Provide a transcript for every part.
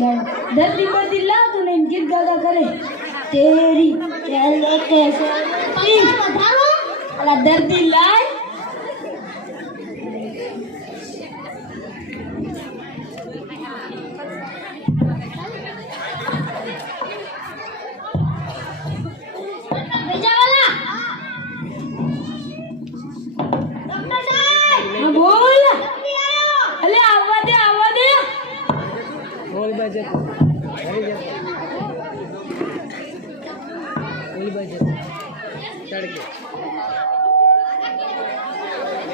ગાય દર્દી બર્દી લાવતું નહીં ગીત ગાતા કરે તેરી કેસે અલા ધરતી લાય.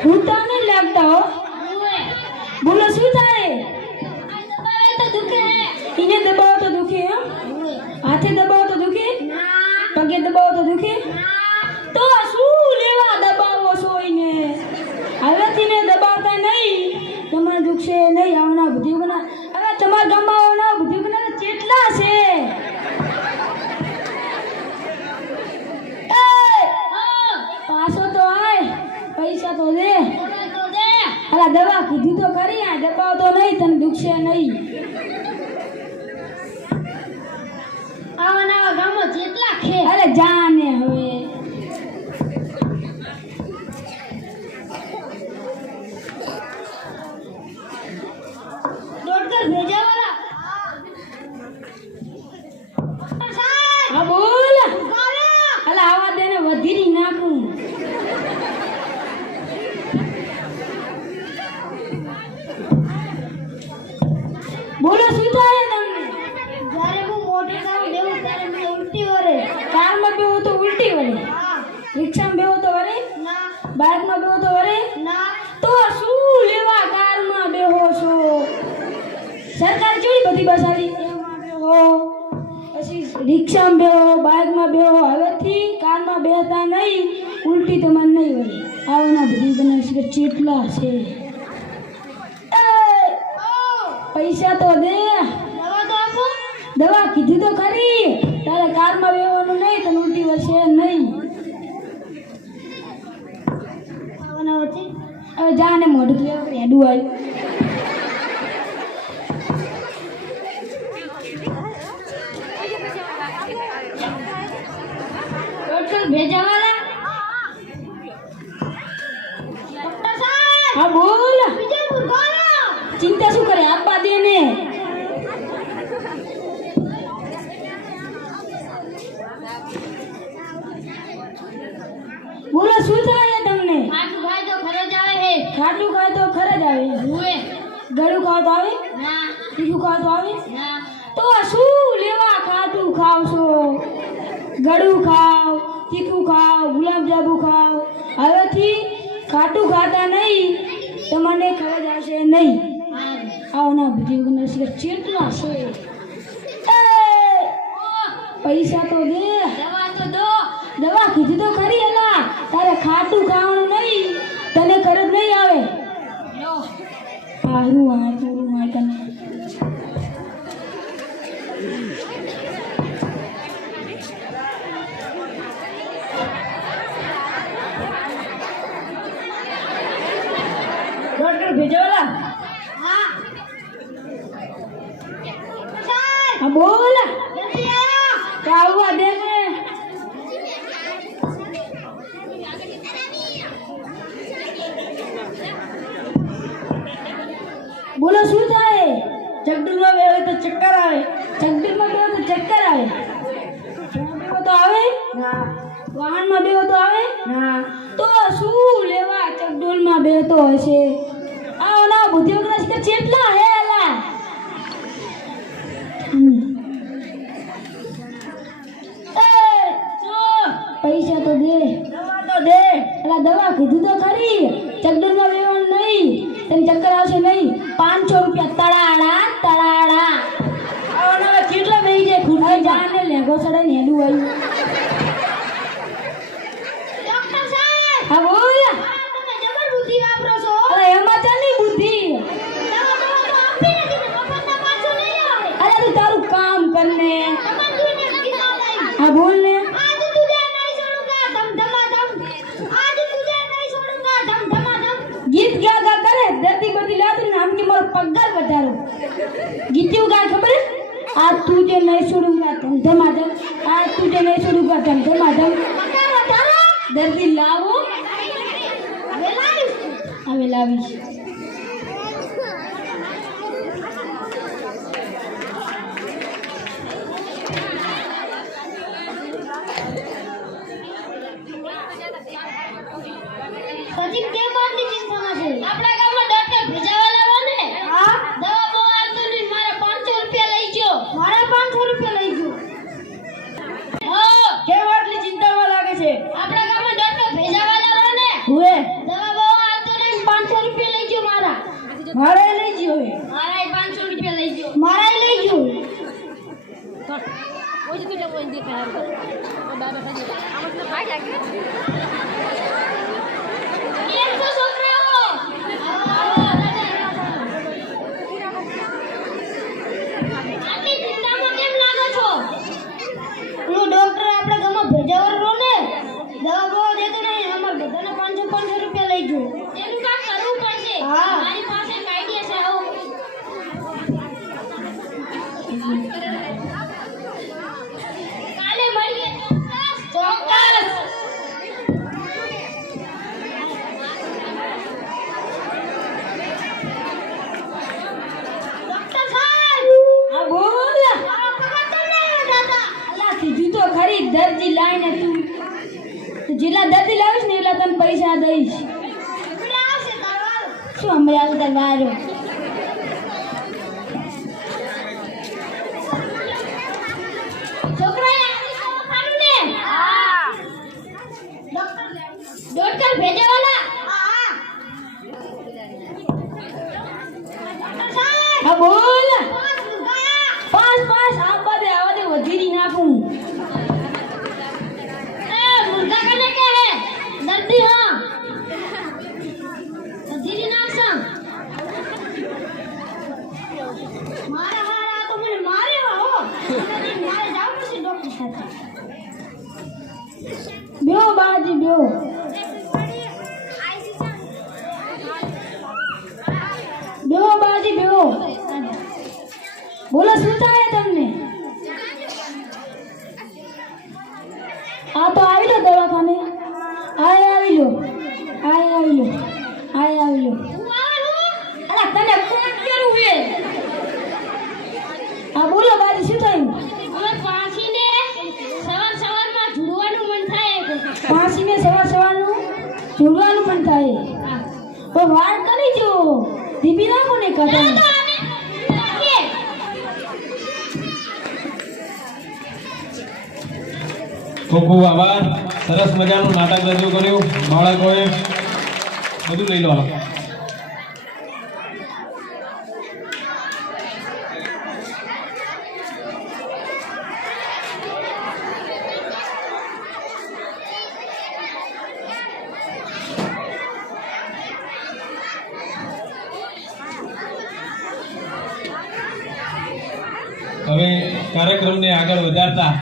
હું તને લાગતા હો. બોલો, શું થાય? દબાવો તો દુખે એમ હાથે દબાવો તો દુખે? પગે દબાવો તો દુખે? તો શું લેવા દબાવો છો એને હવેથી ને દબાવતા નહીં તમારે દુખશે નહીં આવના બુદ્ધિગના હવે તમારા ગામમાં આવના બુદ્ધિગના કેટલા છે એ! પાછો તો આય પૈસા તો દે અલા દવા કીધી તો ખરી આ દબાવતો નહીં તને દુખશે નહીં. આવા નવા ગામો જેટલા ખે અરે જાને હવે. ડોક્ટર ભેજાવાલા હા બોલ. અલા આવા દે ને વધીરી નાખું. બોલો શું થાય તમને જ્યારે હું મોટી કામ દેવું ત્યારે મને ઉલટી વરે. કારમાં બેહો તો ઉલટી વળે હા. રિક્ષામાં બેહો તો વળે ના. બાઇકમાં બેહો તો વળે ના. તો શું લેવા કારમાં બેહો છો? સરકાર કેવી બધી બસ આવી બેહો. પછી રિક્ષામાં બેહો બાઇકમાં બેહો. હવેથી કારમાં બેહતા નહીં. ઉલટી તમારે નહીં વળે આવના બધી બનાવી શકે ચેટલા છે. પૈસા તો દે. દવા તો આપો. દવા કીધી તો ખરી. તારે કારમાં બેવાનું નહીં તને ઉલટી વસે નહીં. હવે જા ને મોઢું લેવા હેડું આવ્યું ભેજાવાલા? હા બોલ. ચિંતા શું કરે? આપવા દે ને. બોલો શું થાય તમને? ખાટું ખાય તો ખરજ આવે હે. ખાટું ખાય તો ખરજ આવે. હુએ. ગળું ખાવ તો આવે? ના. તીખું ખાવ તો આવે? ના. તો શું લેવા ખાટું ખાવ છો? ગળું ખાવ તીખું ખાવ ગુલાબજાંબુ ખાવ. હવેથી ખાટું ખાતા નહીં. તમને ખરજ આવશે નહીં. આવના બધી સિવાય ચેટલા છે? પૈસા તો દે. દવા તો દો. દવા કીધી તો ખરી એલા. તારે ખાટું ખાવાનું નહીં. તને કરજ નહીં આવે? પૂરું આ તને ડોક્ટર ભેજવાલા હા સાહેબ હા બોલ. આવવા દે ને બોલો શું થાય? ચકડુરમાં બેહો તો ચક્કર આવે. ચકડુરમાં બેહો તો ચક્કર આવે. ત્યાં તો આવે? ના. વાહનમાં બેહો તો આવે? ના. તો શું લેવા ચકડોલમાં બેહતો હશે? આ ના બુદ્ધિ વગર ચેટલા હે અલા હમ. એ, જો, પૈસા તો દે દવા તો દે અલા દવા કીધું તો ખરી ચકડોલમાં નહીં. તને ચક્કર આવશે નહીં. પાંચસો રૂપિયા તળાડા તળાડા હવે કેટલો બેહી જાય ખૂટે? જાને લેગો સડે ને હેડું હોય. ડોક્ટર હા બોલ. આ બુદ્ધિ અરે એમાં બુદ્ધિ. તો આપી નથી ને મફતના પાછું નહીં આવે. અરે તું તારું કામ કરને. હા બોલ ને. आज तुझे नहीं छोड़ूंगा धम धमाधम आज तुझे नहीं छोड़ूंगा धम धमाधम વધારો વધારો દર્દી લાવો હવે લાવીશ હવે લાવીશ પછી મારે લઈ ગયો હવે મારા પાંચસો રૂપિયા લઈ ગયો મારા લઈ ગયો કેમ છો છોકરાઓ આટલી ચિંતામાં કેમ લાગો છો હું ડોક્ટર આપણા ગામમાં ભેજાવાળો ને દવા બહુ દેતો નહીં અમાર બધાને પાંચસો પાંચસો રૂપિયા લઈ ગયો એનું કામ કરવું પડશે હા. મારી પાસે એક આઈડિયા છે આવો કાલે મળીએ ચોક્કસ ડોક્ટર સાહેબ હા બોલ આ પગાર તો નહીં દાદા અલા કીધું તો ખરી દર્દી લાઈને તું તું જેટલા દર્દી લાવીશ ને એટલા તને પૈસા દઈશ હમણાં આવશે આવતા વારો ડોક્ટર ભેજવાલા હા બોલ પાંચ રૂપિયા પાંચ પાંચ આવા દે આવા દે વધીરી નાખું એ મુર્ગા કને કે હે દર્દી હા ધીરી નાખસમ મારા હારા તો મને માર્યો હો મારે જાવું પડશે ડોક્ટર સાથે બેહો બાજી બેહો બેહો બાજી બેહો બોલો શું થાય તમને. આ તો આવી લો દવાખાને. આય આવી લો. આય આવી લો. આય આવી લો. અલા તને કોણ કેરું હે? આ બોલો બાજી શું થયું? અમે પાછીને સવાર સવારમાં ઝૂડવાનું મન થાય પાંચીને સવાર સવારનું જોડવાનું પણ થાય? તો વાર કરી જો. દીપી નાખો ને કદમ ખૂબ ખૂબ આભાર સરસ મજાનું નાટક રજૂ કર્યું બાળકોએ બધું લઈ લો. હવે કાર્યક્રમને આગળ વધારતા